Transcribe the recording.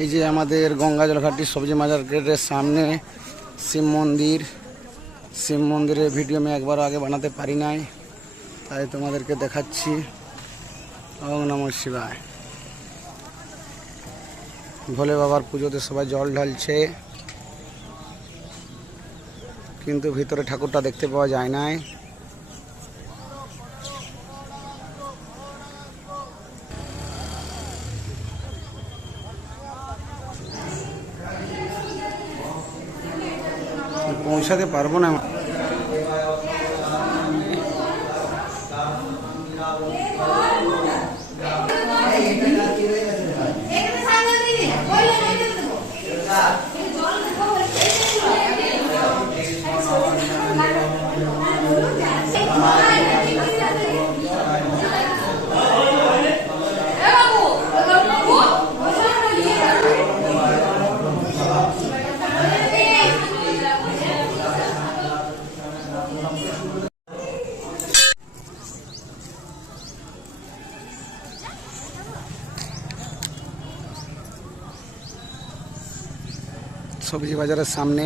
এই যে আমাদের গঙ্গাজলঘাটি সবজি মার্কেটের সামনে শিব মন্দির। শিব মন্দিরের ভিডিও আমি একবার আগে বানাতে পারি নাই, তাই তোমাদেরকে দেখাচ্ছি। ওম নমঃ শিবায়। ভোলে বাবার পুজোতে সবাই জল ঢালছে, কিন্তু ভিতরে ঠাকুরটা দেখতে পাওয়া যায় নাই। পৌঁছাতে পারবো না। সবজি বাজারের সামনে